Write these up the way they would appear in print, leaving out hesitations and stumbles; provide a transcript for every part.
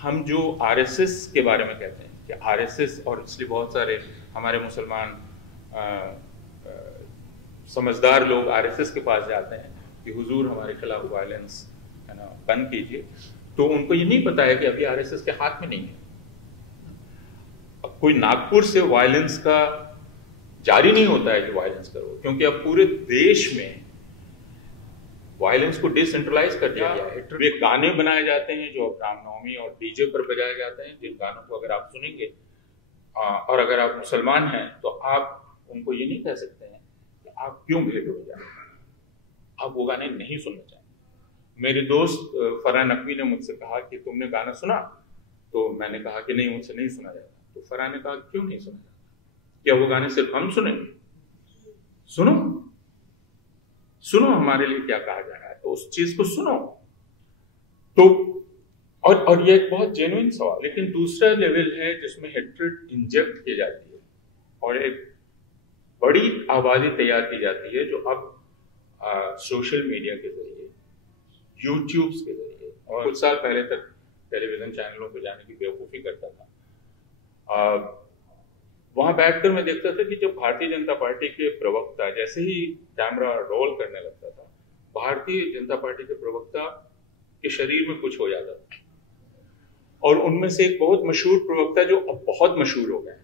हम जो आरएसएस के बारे में कहते हैं कि आरएसएस, और इसलिए बहुत सारे हमारे मुसलमान समझदार लोग आरएसएस के पास जाते हैं कि हुजूर हमारे खिलाफ वायलेंस है ना बंद कीजिए, तो उनको ये नहीं पता है कि अभी आरएसएस के हाथ में नहीं है। अब कोई नागपुर से वायलेंस का जारी नहीं होता है कि वायलेंस करो, क्योंकि अब पूरे देश में वायलेंस को डिसेंट्रलाइज कर दिया गया है। वे गाने बनाए जाते हैं जो रामनवमी और डीजे पर बजाए जाते हैं, जिन गानों को अगर आप सुनेंगे और अगर आप मुसलमान हैं तो आप उनको ये नहीं कह सकते हैं कि आप क्यों भेद हो जाए, आप वो गाने नहीं सुनना चाहिए। मेरे दोस्त फरहान नकवी ने मुझसे कहा कि तुमने गाना सुना, तो मैंने कहा कि नहीं, मुझसे नहीं सुना जाता। तो फरहान ने कहा क्यों नहीं सुना जाता, क्या वो गाने सिर्फ हम सुनेंगे? सुनो सुनो हमारे लिए क्या कहा जा रहा है, तो उस चीज को सुनो। तो और ये एक बहुत जेन्युइन सवाल। लेकिन दूसरा लेवल है जिसमें हेट्रेड इंजेक्ट की जाती है और एक बड़ी आबादी तैयार की जाती है जो अब सोशल मीडिया के जरिए, यूट्यूब के जरिए, और कुछ साल पहले तक टेलीविजन चैनलों पर जाने की बेवकूफ़ी करता था। वहां बैठकर मैं देखता था कि जब भारतीय जनता पार्टी के प्रवक्ता, जैसे ही कैमरा रोल करने लगता था, भारतीय जनता पार्टी के प्रवक्ता के शरीर में कुछ हो जाता था। और उनमें से एक बहुत मशहूर प्रवक्ता जो अब बहुत मशहूर हो गए,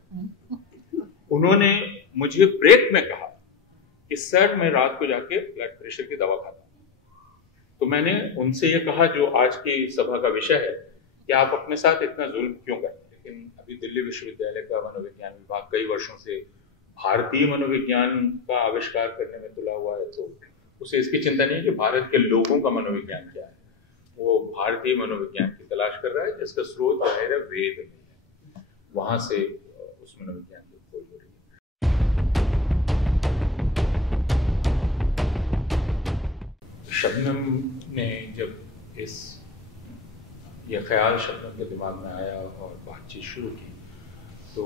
उन्होंने मुझे ब्रेक में कहा कि सर मैं रात को जाके ब्लड प्रेशर की दवा खाता हूं। तो मैंने उनसे ये कहा जो आज की सभा का विषय है कि आप अपने साथ इतना जुल्म क्यों करते हैं। लेकिन अभी दिल्ली विश्वविद्यालय का मनोविज्ञान विभाग कई वर्षों से भारतीय मनोविज्ञान का आविष्कार करने में तुला हुआ है, तो उसे इसकी चिंता नहीं है कि भारत के लोगों का मनोविज्ञान क्या है। वो भारतीय मनोविज्ञान की तलाश कर रहा है जिसका स्रोत जाहिर है वेद में है, वहां से उस मनोविज्ञान की खोज हो रही है। शबनम ने जब ये ख्याल शबनम के दिमाग में आया और बातचीत शुरू की, तो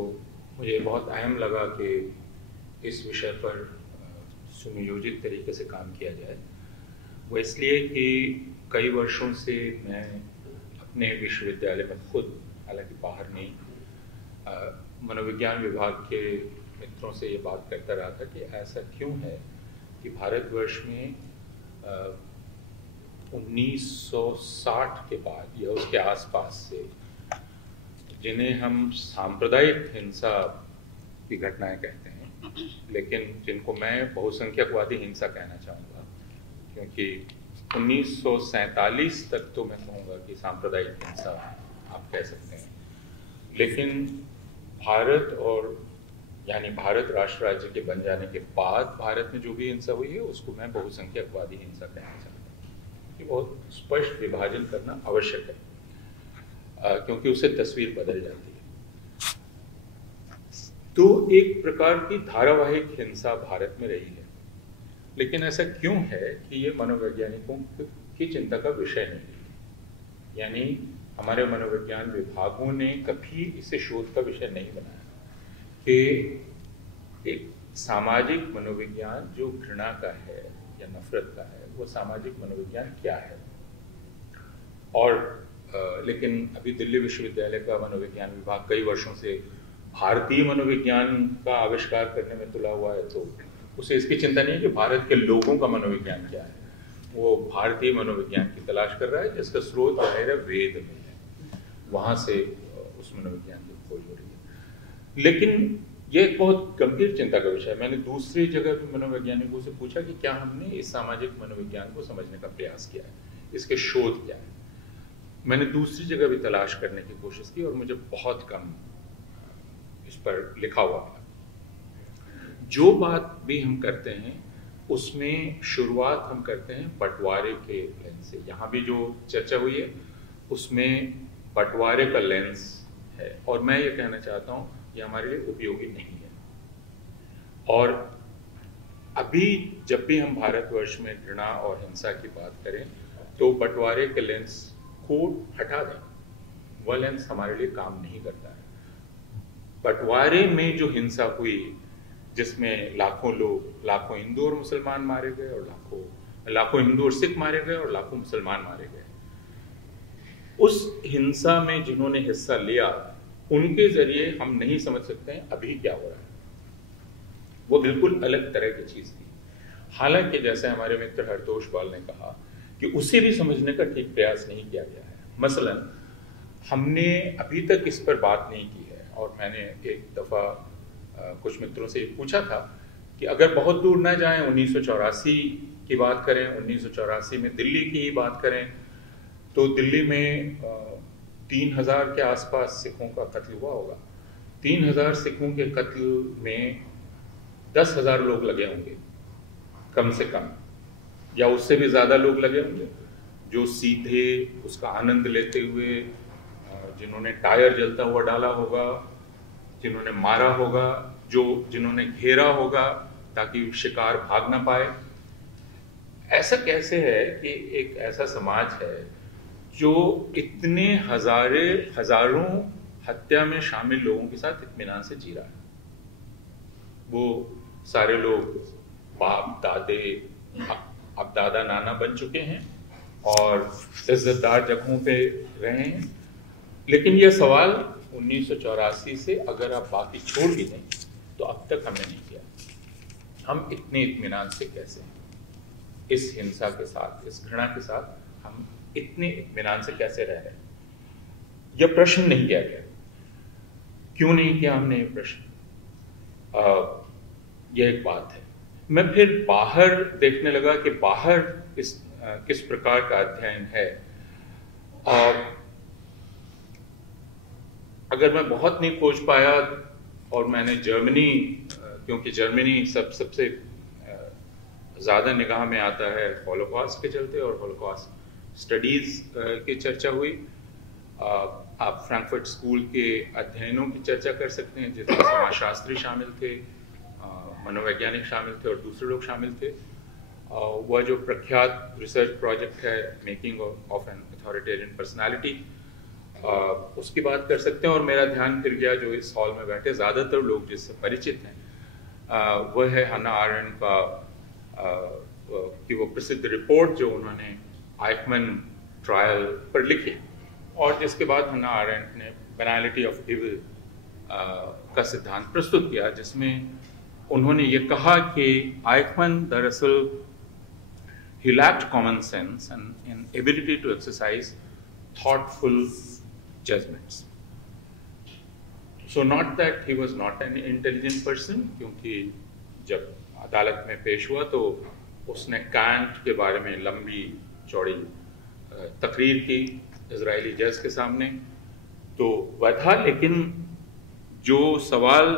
मुझे बहुत अहम लगा कि इस विषय पर सुनियोजित तरीके से काम किया जाए। वो इसलिए कि कई वर्षों से मैं अपने विश्वविद्यालय में खुद, हालांकि बाहर नहीं, मनोविज्ञान विभाग के मित्रों से ये बात करता रहा था कि ऐसा क्यों है कि भारतवर्ष में 1960 के बाद या उसके आसपास से, जिन्हें हम सांप्रदायिक हिंसा की घटनाएं कहते हैं, लेकिन जिनको मैं बहुसंख्यकवादी हिंसा कहना चाहूँगा, क्योंकि 1947 तक तो मैं कहूँगा कि सांप्रदायिक हिंसा आप कह सकते हैं, लेकिन भारत और यानी भारत राष्ट्र राज्य के बन जाने के बाद भारत में जो भी हिंसा हुई है उसको मैं बहुसंख्यकवादी हिंसा कहना चाहता हूँ। कि बहुत स्पष्ट विभाजन करना आवश्यक है, क्योंकि उससे तस्वीर बदल जाती है। तो एक प्रकार की धारावाहिक हिंसा भारत में रही है, लेकिन ऐसा क्यों है कि ये मनोवैज्ञानिकों की चिंता का विषय नहीं है। यानी हमारे मनोविज्ञान विभागों ने कभी इसे शोध का विषय नहीं बनाया कि एक सामाजिक मनोविज्ञान जो घृणा का है या नफरत का है, वो सामाजिक मनोविज्ञान क्या है। और लेकिन अभी दिल्ली विश्वविद्यालय का मनोविज्ञान विभाग कई वर्षों से भारतीय मनोविज्ञान का आविष्कार करने में तुला हुआ है, तो उसे इसकी चिंता नहीं है कि भारत के लोगों का मनोविज्ञान क्या है। वो भारतीय मनोविज्ञान की तलाश कर रहा है जिसका स्रोत जाहिर है वेद में है, वहां से उस मनोविज्ञान की खोज हो रही है। लेकिन ये एक बहुत गंभीर चिंता का विषय है। मैंने दूसरी जगह भी मनोवैज्ञानिकों से पूछा कि क्या हमने इस सामाजिक मनोविज्ञान को समझने का प्रयास किया है, इसके शोध क्या है। मैंने दूसरी जगह भी तलाश करने की कोशिश की और मुझे बहुत कम इस पर लिखा हुआ मिला। जो बात भी हम करते हैं उसमें शुरुआत हम करते हैं बंटवारे के लेंस से। यहाँ भी जो चर्चा हुई है उसमें बंटवारे का लेंस है, और मैं ये कहना चाहता हूँ ये हमारे लिए उपयोगी नहीं है। और अभी जब भी हम भारतवर्ष में घृणा और हिंसा की बात करें तो बंटवारे के लेंस को हटा दें, वह लेंस हमारे लिए काम नहीं करता है। बंटवारे में जो हिंसा हुई, जिसमें लाखों लोग, लाखों हिंदू और मुसलमान मारे गए और लाखों हिंदू और सिख मारे गए और लाखों मुसलमान मारे गए, उस हिंसा में जिन्होंने हिस्सा लिया उनके जरिए हम नहीं समझ सकते हैं अभी क्या हो रहा है। वो बिल्कुल अलग तरह की चीज थी। हालांकि जैसे हमारे मित्र हरतोष बाल ने कहा कि उसे भी समझने का ठीक प्रयास नहीं किया गया है। मसलन हमने अभी तक इस पर बात नहीं की है, और मैंने एक दफा कुछ मित्रों से पूछा था कि अगर बहुत दूर ना जाएं, 1984 की बात करें, 1984 में दिल्ली की ही बात करें, तो दिल्ली में 3000 के आसपास सिखों का कत्ल हुआ होगा। 3000 सिखों के कत्ल में 10,000 लोग लगे होंगे कम से कम, या उससे भी ज्यादा लोग लगे होंगे, जो सीधे उसका आनंद लेते हुए, जिन्होंने टायर जलता हुआ डाला होगा, जिन्होंने मारा होगा, जिन्होंने घेरा होगा ताकि शिकार भाग ना पाए। ऐसा कैसे है कि एक ऐसा समाज है जो इतने हजारों हत्या में शामिल लोगों के साथ इत्मीनान से जी रहा है? वो सारे लोग बाप दादे अब दादा नाना बन चुके हैं और इज्जतदार जगहों पे रहे हैं, लेकिन यह सवाल 1984 से अगर आप बाकी छोड़ भी दें तो अब तक हमने नहीं किया। हम इतने इत्मीनान से कैसे हैं इस हिंसा के साथ, इस घृणा के साथ हम इतने इत्मीनान से कैसे रह रहे हैं? यह प्रश्न नहीं किया गया। क्यों नहीं किया हमने ये प्रश्न? यह एक बात है। मैं फिर बाहर देखने लगा कि बाहर किस प्रकार का अध्ययन है। अगर मैं बहुत नहीं खोज पाया, और मैंने जर्मनी, क्योंकि जर्मनी सबसे ज़्यादा निगाह में आता है हॉलोकॉस्ट के चलते, और हॉलोकॉस्ट स्टडीज़ की चर्चा हुई। आप फ्रैंकफर्ट स्कूल के अध्ययनों की चर्चा कर सकते हैं, जिसमें समाजशास्त्री शामिल थे, मनोवैज्ञानिक शामिल थे और दूसरे लोग शामिल थे। वह जो प्रख्यात रिसर्च प्रोजेक्ट है making of an authoritarian personality, उसकी बात कर सकते हैं। और मेरा ध्यान फिर गया, जो इस हॉल में बैठे ज़्यादातर लोग जिससे परिचित हैं, वह है हन्ना आरेंट का कि वो प्रसिद्ध रिपोर्ट जो उन्होंने आइकमन ट्रायल पर लिखी, और जिसके बाद हन्ना आरेंट ने बेनालिटी ऑफ इविल का सिद्धांत प्रस्तुत किया, जिसमें उन्होंने ये कहा कि आइकमन दरअसल he lacked common sense and an ability to exercise thoughtful judgments. So not that he was not an intelligent person, क्योंकि जब अदालत में पेश हुआ तो उसने कांट के बारे में लंबी चौड़ी तकरीर की इजरायली जज के सामने, तो वह था। लेकिन जो सवाल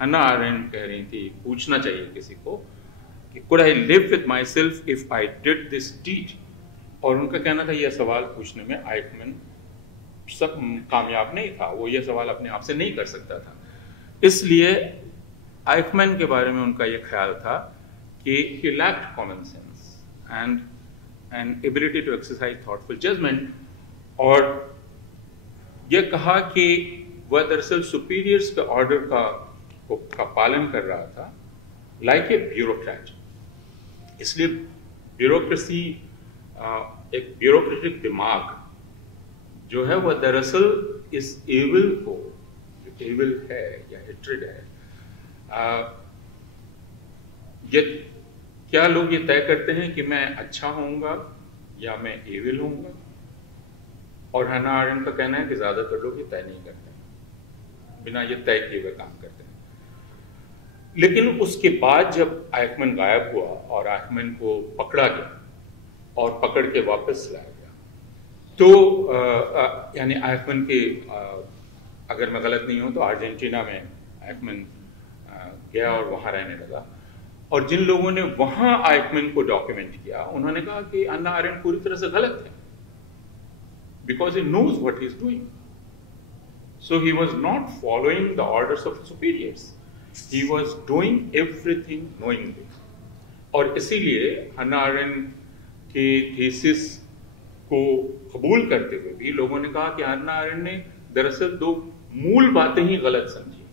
हन्ना आरेंट कह रही थी, पूछना चाहिए किसी को कि could I live with myself if I did this deed? और उनका कहना था यह सवाल पूछने में आइकमन सब कामयाब नहीं था, वो ये सवाल अपने आप से नहीं कर सकता था। इसलिए आइकमन के बारे में उनका यह ख्याल था कि he lacked common sense and an ability to exercise thoughtful judgment, और यह कहा कि वह दरअसल सुपीरियर्स के ऑर्डर का पालन कर रहा था लाइक ए ब्यूरोक्रेट। इसलिए ब्यूरोक्रेसी, एक ब्यूरोक्रेटिक दिमाग जो है वह दरअसल इस एविल को, जो एविल है या हेट्रेड है, ये क्या लोग ये तय करते हैं कि मैं अच्छा होऊंगा या मैं एविल होऊंगा? और हन्ना आरेंट का कहना है कि ज्यादातर लोग ये तय नहीं करते, बिना ये तय किए हुए काम करते हैं। लेकिन उसके बाद जब आइकमन गायब हुआ और आइकमन को पकड़ा गया और पकड़ के वापस लाया गया, तो यानी आइकमन के, अगर मैं गलत नहीं हूं तो अर्जेंटीना में आइकमन गया और वहां रहने लगा। और जिन लोगों ने वहां आइकमन को डॉक्यूमेंट किया, उन्होंने कहा कि हन्ना आरेंट पूरी तरह से गलत है, because he knows what he is doing. So he was not following the orders of superiors, he was doing everything knowingly। और इसीलिए हन्ना आरेंट के थीसिस को कबूल करते हुए भी लोगों ने कहा कि हन्ना आरेंट ने दरअसल दो मूल बातें ही गलत समझी,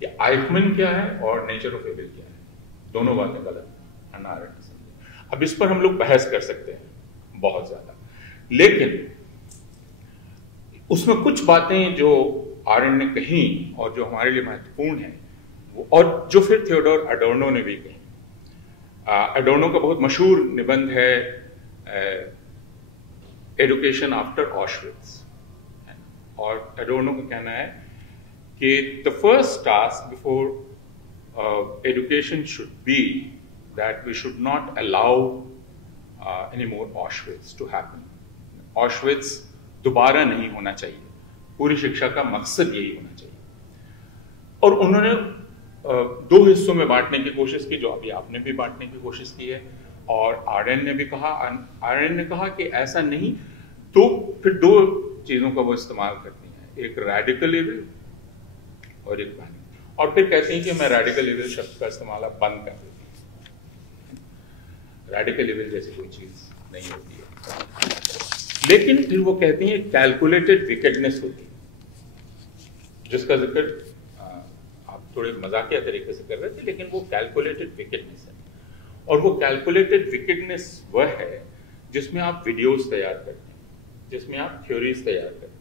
कि आइकमन क्या है और नेचर ऑफ एविल क्या है। दोनों बातें गलत हन्ना आरेंट ने समझी। अब इस पर हम लोग बहस कर सकते हैं बहुत ज्यादा, लेकिन उसमें कुछ बातें जो आर्यन ने कही और जो हमारे लिए महत्वपूर्ण है, और जो फिर थियोडोर अडोर्नो ने भी कही। अडोर्नो का बहुत मशहूर निबंध है एडुकेशन आफ्टर ऑशविट्ज, और एडोर्नो का कहना है कि the first task before education should be that we should not allow any more Auschwitz to happen. Auschwitz दोबारा नहीं होना चाहिए, पूरी शिक्षा का मकसद यही होना चाहिए। और उन्होंने दो हिस्सों में बांटने की कोशिश की, जो अभी आपने भी बांटने की कोशिश की है, और आर्यन ने भी कहा। आर्यन ने कहा कि ऐसा नहीं, तो फिर दो चीजों का वो इस्तेमाल करती हैं, एक रेडिकल इविल और एक पैनिक, और फिर कहती हैं कि मैं रेडिकल इविल शब्द का इस्तेमाल अब बंद कर देती हूँ, रेडिकल इविल जैसी कोई चीज नहीं होती है। लेकिन फिर वो कहती हैं कैलकुलेटेड विकेडनेस होती है, जिसका जिक्र आप थोड़े मजाकिया तरीके से कर रहे थे, लेकिन वो कैलकुलेटेड विकेडनेस है। और वो कैलकुलेटेड विकेडनेस वह है जिसमें आप वीडियोस तैयार करते हैं, जिसमें आप थ्योरीज तैयार करते हैं,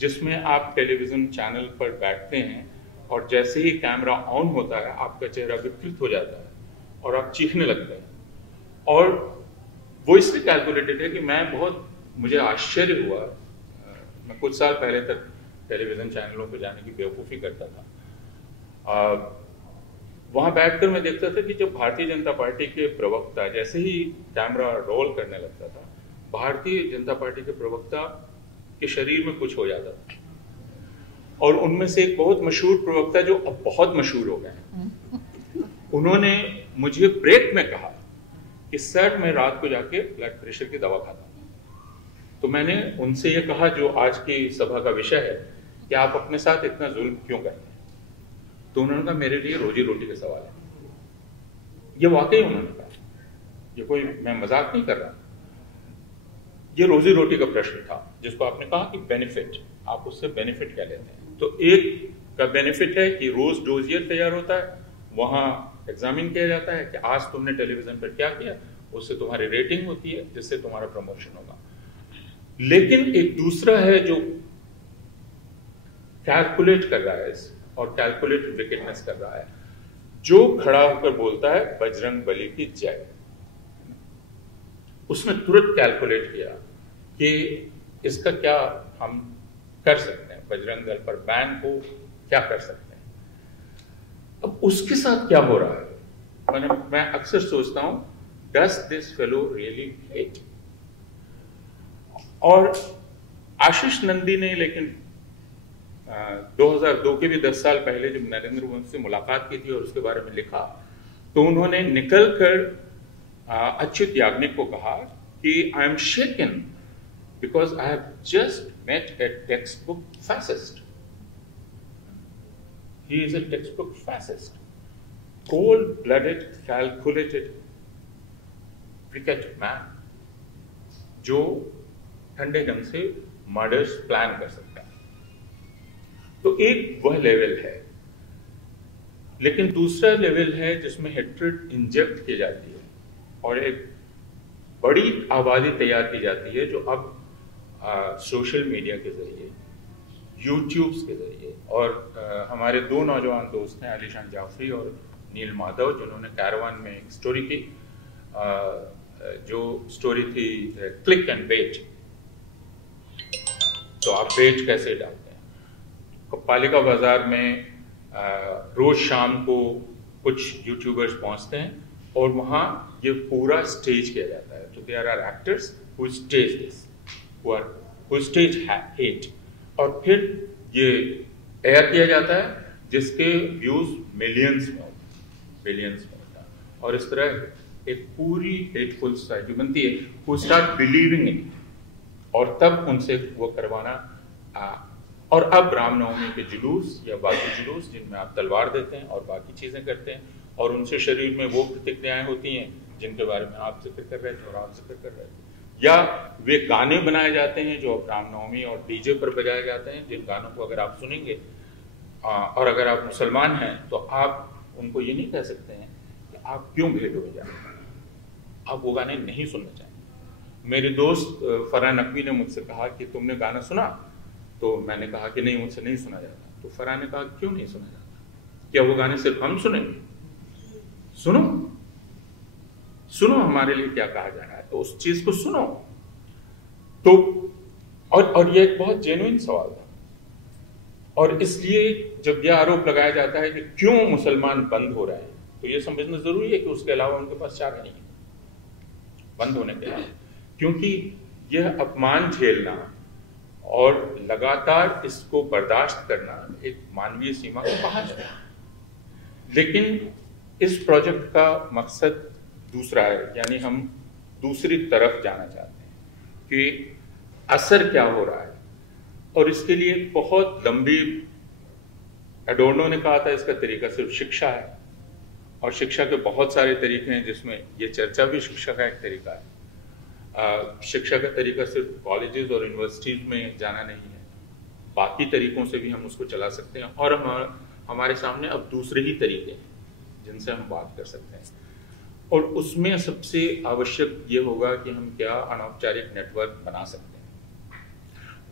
जिसमें आप टेलीविजन चैनल पर बैठते हैं और जैसे ही कैमरा ऑन होता है आपका चेहरा विकृत हो जाता है और आप चीखने लगते हैं। और वो इसलिए कैलकुलेटेड है कि मुझे आश्चर्य हुआ, मैं कुछ साल पहले तक टेलीविजन चैनलों पर जाने की बेवकूफ़ी करता था। वहां बैठकर मैं देखता था कि जब भारतीय जनता पार्टी के प्रवक्ता जैसे ही कैमरा रोल करने लगता था, भारतीय जनता पार्टी के प्रवक्ता के शरीर में कुछ हो जाता था। और उनमें से एक बहुत मशहूर प्रवक्ता जो अब बहुत मशहूर हो गए हैं, उन्होंने मुझे ब्रेक में कहा कि सर मैं रात को जाके ब्लड प्रेशर की दवा खाता हूं। तो मैंने उनसे ये कहा जो आज की सभा का विषय है कि आप अपने साथ इतना जुल्म क्यों करते हैं। तो उन्होंने कहा मेरे लिए रोजी रोटी का सवाल है। ये वाकई उन्होंने कहा, ये कोई मैं मजाक नहीं कर रहा, ये रोजी रोटी का प्रश्न था, जिसको आपने कहा कि बेनिफिट, आप उससे बेनिफिट क्या लेते हैं। तो एक का बेनिफिट है कि रोज डोजियर तैयार होता है, वहां एग्जामिन किया जाता है कि आज तुमने टेलीविजन पर क्या किया, उससे तुम्हारी रेटिंग होती है, जिससे तुम्हारा प्रमोशन होगा। लेकिन एक दूसरा है जो कैलकुलेट कर रहा है और कैलकुलेटेड विकेटनेस कर रहा है, जो खड़ा होकर बोलता है बजरंग बली की जय। उसने तुरंत कैलकुलेट किया कि इसका क्या हम कर सकते हैं, बजरंग दल पर बैन को क्या कर सकते हैं। अब उसके साथ क्या हो रहा है, मैं अक्सर सोचता हूं does this fellow really hate. और आशीष नंदी ने लेकिन 2002 के भी 10 साल पहले जब नरेंद्र मोदी से मुलाकात की थी और उसके बारे में लिखा, तो उन्होंने निकल कर अच्युत याग्निक को कहा कि I am shaken because I have just met a text book fascist. He is a text book fascist, cold blooded calculated wicked man, जो ठंडे ढंग से मर्डर्स प्लान कर सकता है। तो एक वह लेवल है, लेकिन दूसरा लेवल है जिसमें हेट्रेड इंजेक्ट की जाती है और एक बड़ी आबादी तैयार की जाती है, जो अब सोशल मीडिया के जरिए, यूट्यूब्स के जरिए, और हमारे दो नौजवान दोस्त हैं अलीशान जाफरी और नील माधव, जिन्होंने कैरवान में एक स्टोरी की, जो स्टोरी थी क्लिक एंड बेट। तो आप बेट कैसे डालते हैं। पालिका बाजार में रोज शाम को कुछ यूट्यूबर्स पहुंचते हैं और वहां ये पूरा स्टेज किया जाता है। तो there are actors who stage this, who stage hate, और फिर ये एयर किया जाता है जिसके व्यूज मिलियंस में होता है। और इस तरह एक पूरी हेटफुल सोसाइटी बनती है, हु स्टार्ट बिलीविंग इन, और तब उनसे वो करवाना। और अब रामनवमी के जुलूस या बाकी जुलूस जिनमें आप तलवार देते हैं और बाकी चीजें करते हैं, और उनसे शरीर में वो प्रतिक्रियाएं होती हैं जिनके बारे में आप जिक्र कर रहे थे और आप जिक्र कर रहे थे, या वे गाने बनाए जाते हैं जो रामनवमी और डीजे पर बजाए जाते हैं, जिन गानों को अगर आप सुनेंगे और अगर आप मुसलमान हैं तो आप उनको ये नहीं कह सकते हैं कि आप क्यों भेंट हो जाए, आप वो गाने नहीं सुनना चाहिए। मेरे दोस्त फरहान नकवी ने मुझसे कहा कि तुमने गाना सुना, तो मैंने कहा कि नहीं, मुझसे नहीं सुना जाता। तो फरहान ने कहा क्यों नहीं सुना जाता, क्या वो गाने सिर्फ हम सुनेंगे? सुनो सुनो हमारे लिए क्या कहा जा रहा है, तो उस चीज को सुनो। तो और ये एक बहुत जेन्युइन सवाल था। और इसलिए जब यह आरोप लगाया जाता है कि क्यों मुसलमान बंद हो रहे हैं, तो यह समझना जरूरी है कि उसके अलावा उनके पास चारा नहीं है बंद होने के अलावा, क्योंकि यह अपमान झेलना और लगातार इसको बर्दाश्त करना एक मानवीय सीमा को बाहर है। लेकिन इस प्रोजेक्ट का मकसद दूसरा है, यानी हम दूसरी तरफ जाना चाहते हैं कि असर क्या हो रहा है। और इसके लिए बहुत लंबी, एडोर्नो ने कहा था इसका तरीका सिर्फ शिक्षा है, और शिक्षा के बहुत सारे तरीके हैं, जिसमें ये चर्चा भी शिक्षा का एक तरीका है। शिक्षा का तरीका सिर्फ कॉलेजेस और यूनिवर्सिटीज में जाना नहीं है, बाकी तरीकों से भी हम उसको चला सकते हैं। और हमारे सामने अब दूसरे ही तरीके हैं जिनसे हम बात कर सकते हैं, और उसमें सबसे आवश्यक ये होगा कि हम क्या अनौपचारिक नेटवर्क बना सकते हैं।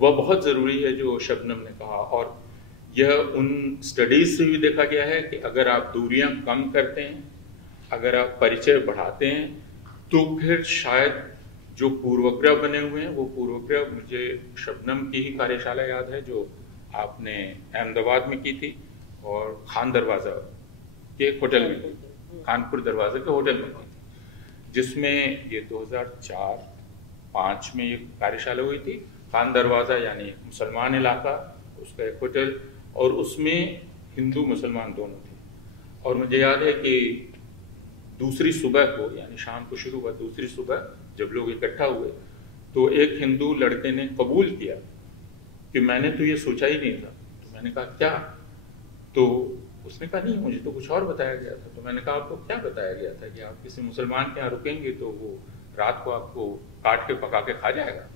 वह बहुत ज़रूरी है जो शबनम ने कहा, और यह उन स्टडीज से भी देखा गया है कि अगर आप दूरियां कम करते हैं, अगर आप परिचय बढ़ाते हैं, तो फिर शायद जो पूर्वग्रह बने हुए हैं वो पूर्वग्रह, मुझे शबनम की ही कार्यशाला याद है जो आपने अहमदाबाद में की थी और खान दरवाज़ा के होटल में, कानपुर दरवाजे के होटल में की थी, जिसमें ये 2004-05 में ये कार्यशाला हुई थी। खान दरवाज़ा यानी मुसलमान इलाका, उसका एक होटल, और उसमें हिंदू मुसलमान दोनों थे। और मुझे याद है कि दूसरी सुबह को, यानी शाम को शुरू हुआ, दूसरी सुबह जब लोग इकट्ठा हुए तो एक हिंदू लड़के ने कबूल किया कि मैंने तो ये सोचा ही नहीं था। तो मैंने कहा क्या? तो उसने कहा नहीं, मुझे तो कुछ और बताया गया था। तो मैंने कहा आपको क्या बताया गया था? कि आप किसी मुसलमान के यहाँ रुकेंगे तो वो रात को आपको काट के पका के खा जाएगा,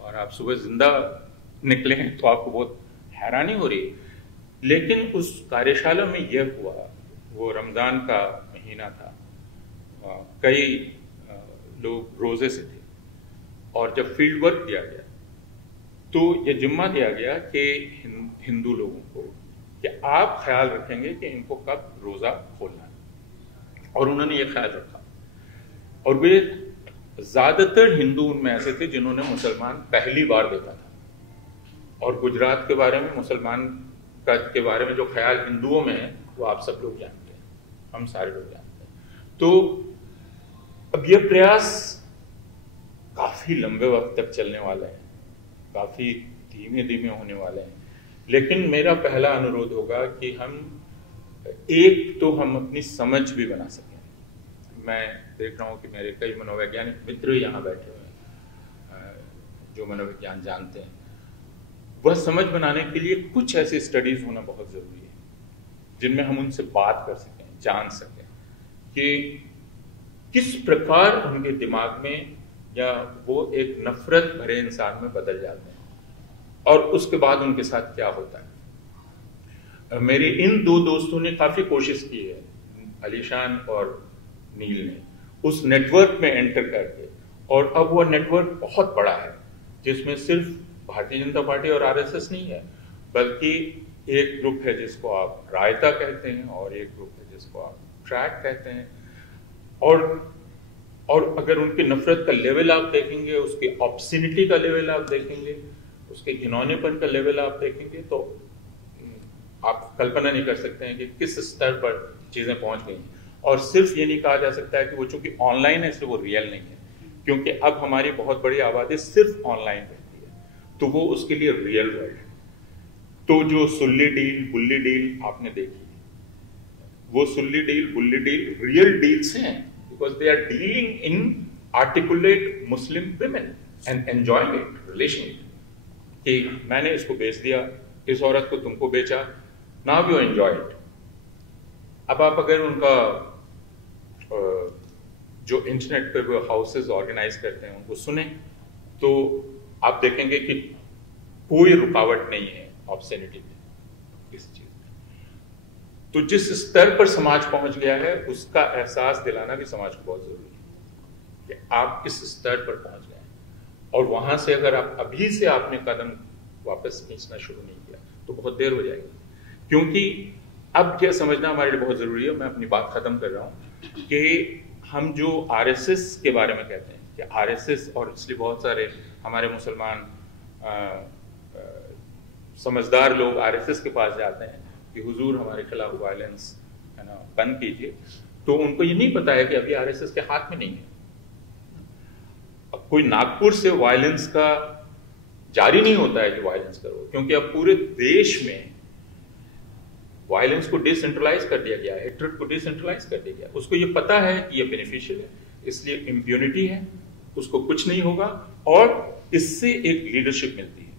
और आप सुबह जिंदा निकले हैं तो आपको बहुत हैरानी हो रही है। लेकिन उस कार्यशाला में यह हुआ, वो रमज़ान का महीना था, कई लोग रोजे से थे, और जब फील्ड वर्क दिया गया तो यह जिम्मा दिया गया कि हिंदू लोगों को कि आप ख्याल रखेंगे कि इनको कब रोजा खोलना है, और उन्होंने ये ख्याल रखा। और वे ज्यादातर हिंदू उनमें ऐसे थे जिन्होंने मुसलमान पहली बार देखा था, और गुजरात के बारे में, मुसलमान के बारे में जो ख्याल हिंदुओं में है वो आप सब लोग जानते हैं, हम सारे लोग जानते हैं। तो अब ये प्रयास काफी लंबे वक्त तक चलने वाले हैं, काफी धीमे धीमे होने वाले हैं, लेकिन मेरा पहला अनुरोध होगा कि हम अपनी समझ भी बना सकें। मैं देख रहा हूं कि मेरे कई मनोवैज्ञानिक मित्र यहाँ बैठे हुए हैं जो मनोविज्ञान जानते हैं। वह समझ बनाने के लिए कुछ ऐसी स्टडीज होना बहुत जरूरी है जिनमें हम उनसे बात कर सकें, जान सकें कि किस प्रकार उनके दिमाग में, या वो एक नफरत भरे इंसान में बदल जाते हैं, और उसके बाद उनके साथ क्या होता है। मेरे इन दो दोस्तों ने काफी कोशिश की है, अलीशान और नील ने, उस नेटवर्क में एंटर करके, और अब वह नेटवर्क बहुत बड़ा है जिसमें सिर्फ भारतीय जनता पार्टी और आरएसएस नहीं है, बल्कि एक ग्रुप है जिसको आप रायता कहते हैं, और एक ग्रुप है जिसको आप ट्रैक कहते हैं। और अगर उनकी नफरत का लेवल आप देखेंगे, उसकी ऑब्सिनिटी का लेवल आप देखेंगे, उसके घिनौनेपन का लेवल आप देखेंगे, तो आप कल्पना नहीं कर सकते हैं कि किस स्तर पर चीजें पहुंच गई हैं। और सिर्फ ये नहीं कहा जा सकता है कि वो चूंकि ऑनलाइन है इसलिए वो रियल नहीं है, क्योंकि अब हमारी बहुत बड़ी आबादी सिर्फ ऑनलाइन रहती है, तो वो उसके लिए रियल वर्ल्ड है। तो जो सुल्ली डील बुल्ली डील आपने देखी, वो Sulli deal Bulli deal real deals हैं, because they are dealing in articulate Muslim women and enjoying it, relation it, कि मैंने इसको बेच दिया, इस औरत को तुमको बेचा, नाउ यू एंजॉय इट। अब आप अगर उनका जो इंटरनेट पे वो हाउसेज ऑर्गेनाइज करते हैं उनको सुने, तो आप देखेंगे कि कोई रुकावट नहीं है ऑब्सेनिटी में, किसी चीज में। तो जिस स्तर पर समाज पहुंच गया है उसका एहसास दिलाना भी समाज को बहुत जरूरी है कि आप किस स्तर पर पहुंच गए हैं, और वहां से अगर आप अभी से आपने कदम वापस खींचना शुरू नहीं किया तो बहुत देर हो जाएगी। क्योंकि अब यह समझना हमारे लिए बहुत ज़रूरी है, मैं अपनी बात ख़त्म कर रहा हूँ, कि हम जो आरएसएस के बारे में कहते हैं कि आरएसएस, और इसलिए बहुत सारे हमारे मुसलमान समझदार लोग आरएसएस के पास जाते हैं कि हुजूर हमारे खिलाफ वायलेंस है ना बंद कीजिए, तो उनको ये नहीं पता है कि अभी आरएसएस के हाथ में नहीं है। अब कोई नागपुर से वायलेंस का जारी नहीं होता है कि वायलेंस करो, क्योंकि अब पूरे देश में वायलेंस को डिसेंट्रलाइज कर दिया गया है, हेट्रेड को डिसेंट्रलाइज कर दिया गया। उसको ये पता है कि ये बेनिफिशियल है, इसलिए इम्प्यूनिटी है, उसको कुछ नहीं होगा और इससे एक लीडरशिप मिलती है।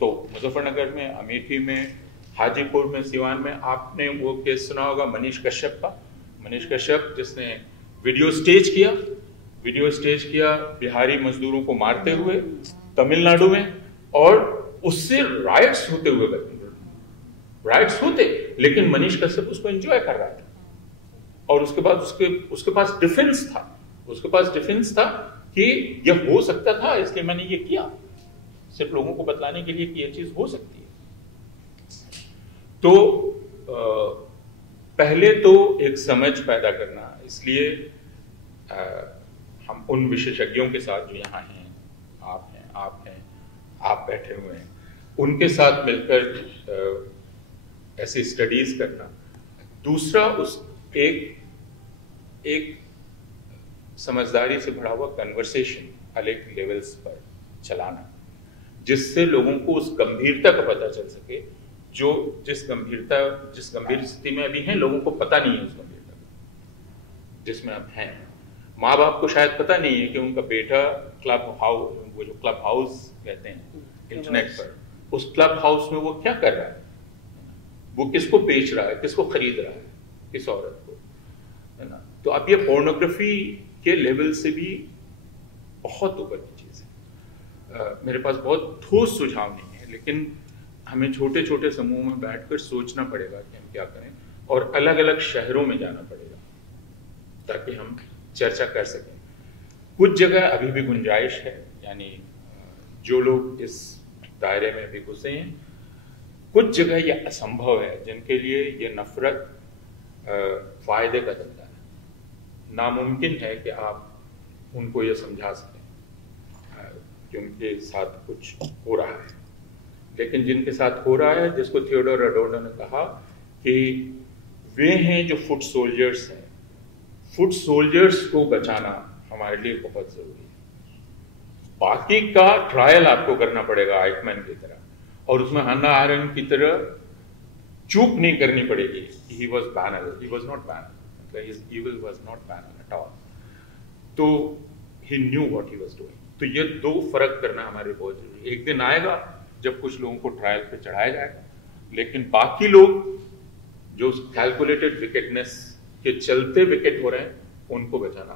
तो मुजफ्फरनगर में, अमेठी में, हाजीपुर में, सिवान में आपने वो केस सुना होगा मनीष कश्यप का। मनीष कश्यप जिसने वीडियो स्टेज किया बिहारी मजदूरों को मारते हुए तमिलनाडु में, और उससे राइट्स होते, लेकिन मनीष कश्यप उसको एंजॉय कर रहा था। और उसके बाद उसके पास डिफेंस था कि यह हो सकता था, इसलिए मैंने ये किया, सिर्फ लोगों को बतलाने के लिए कि यह चीज हो सकती है। तो पहले तो एक समझ पैदा करना, इसलिए हम उन विशेषज्ञों के साथ जो यहाँ हैं, आप बैठे हुए हैं, उनके साथ मिलकर ऐसी स्टडीज करना। दूसरा, एक समझदारी से भरा हुआ कन्वर्सेशन अलग लेवल्स पर चलाना, जिससे लोगों को उस गंभीरता का पता चल सके जिस गंभीर स्थिति में अभी हैं, लोगों को पता नहीं है उस गंभीरता का जिसमें अब हैं। माँ बाप को शायद पता नहीं है कि उनका बेटा वो जो क्लब हाउस कहते हैं इंटरनेट पर, उस क्लब हाउस में वो क्या कर रहा है, वो किसको बेच रहा है, किसको खरीद रहा है, किस औरत को, है ना। तो अब ये पोर्नोग्राफी के लेवल से भी बहुत ऊपर की चीज है। मेरे पास बहुत ठोस सुझाव नहीं है, लेकिन हमें छोटे छोटे समूह में बैठकर सोचना पड़ेगा कि हम क्या करें, और अलग अलग शहरों में जाना पड़ेगा ताकि हम चर्चा कर सकें। कुछ जगह अभी भी गुंजाइश है, यानी जो लोग इस दायरे में भी घुसे हैं, कुछ जगह यह असंभव है जिनके लिए ये नफरत फायदे का धंधा है। नामुमकिन है कि आप उनको ये समझा सकें कि उनके साथ कुछ हो रहा है, लेकिन जिनके साथ हो रहा है, जिसको थियोडोर अडोर्नो ने कहा कि वे हैं जो फुट सोल्जर्स हैं, फुट सोल्जर्स को बचाना हमारे लिए बहुत जरूरी है। बाकी का ट्रायल आपको करना पड़ेगा आइटमैन की तरह, और उसमें हन्ना आरेंट की तरह चूक नहीं करनी पड़ेगी। He was banal, he was not banal, his evil was not banal at all. तो he knew what he was doing. तो ये दो फर्क करना हमारे बहुत जरूरी है। एक दिन आएगा जब कुछ लोगों को ट्रायल पे चढ़ाया जाएगा, लेकिन बाकी लोग जो कैलकुलेटेड विकेटनेस के चलते विकेट हो रहे हैं, उनको बचाना